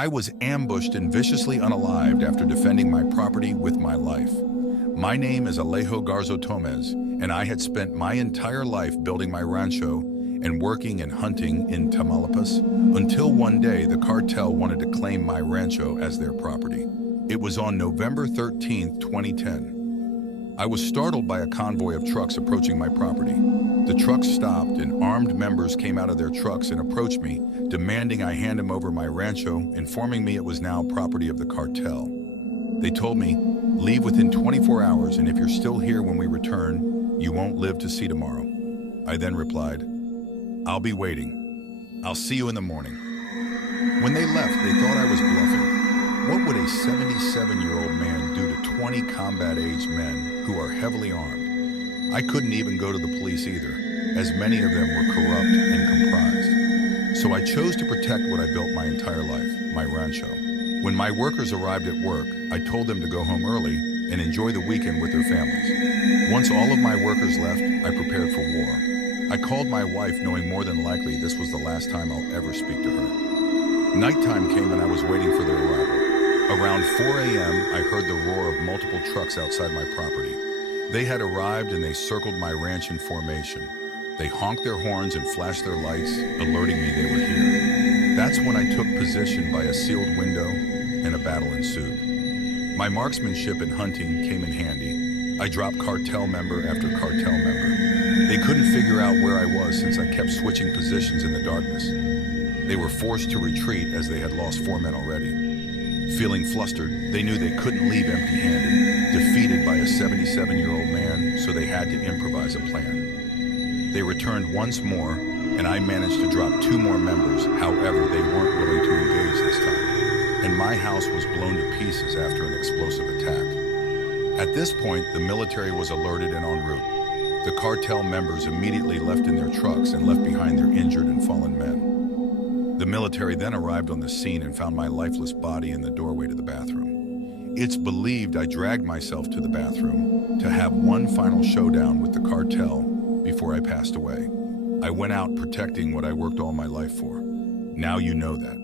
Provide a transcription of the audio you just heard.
I was ambushed and viciously unalived after defending my property with my life. My name is Alejo Garza-Tomez, and I had spent my entire life building my rancho and working and hunting in Tamaulipas until one day the cartel wanted to claim my rancho as their property. It was on November 13th, 2010. I was startled by a convoy of trucks approaching my property. The trucks stopped and armed members came out of their trucks and approached me, demanding I hand them over my rancho, informing me it was now property of the cartel. They told me, leave within 24 hours, and if you're still here when we return, you won't live to see tomorrow. I then replied, I'll be waiting. I'll see you in the morning. When they left, they thought I was bluffing. What would a 77-year-old man do to 20 combat-aged men who are heavily armed? I couldn't even go to the police either, as many of them were corrupt and comprised. So I chose to protect what I built my entire life, my rancho. When my workers arrived at work, I told them to go home early and enjoy the weekend with their families. Once all of my workers left, I prepared for war. I called my wife, knowing more than likely this was the last time I'll ever speak to her. Nighttime came and I was waiting for their arrival. Around 4 a.m., I heard the roar of multiple trucks outside my property. They had arrived and they circled my ranch in formation. They honked their horns and flashed their lights, alerting me they were here. That's when I took position by a sealed window and a battle ensued. My marksmanship and hunting came in handy. I dropped cartel member after cartel member. They couldn't figure out where I was since I kept switching positions in the darkness. They were forced to retreat as they had lost 4 men already. Feeling flustered, they knew they couldn't leave empty-handed, defeated by a 77-year-old man, so they had to improvise a plan. They returned once more, and I managed to drop 2 more members. However, they weren't willing to engage this time, and my house was blown to pieces after an explosive attack. At this point, the military was alerted and en route. The cartel members immediately left in their trucks and left behind their injured and fallen men. The military then arrived on the scene and found my lifeless body in the doorway to the bathroom. It's believed I dragged myself to the bathroom to have one final showdown with the cartel before I passed away. I went out protecting what I worked all my life for. Now you know that.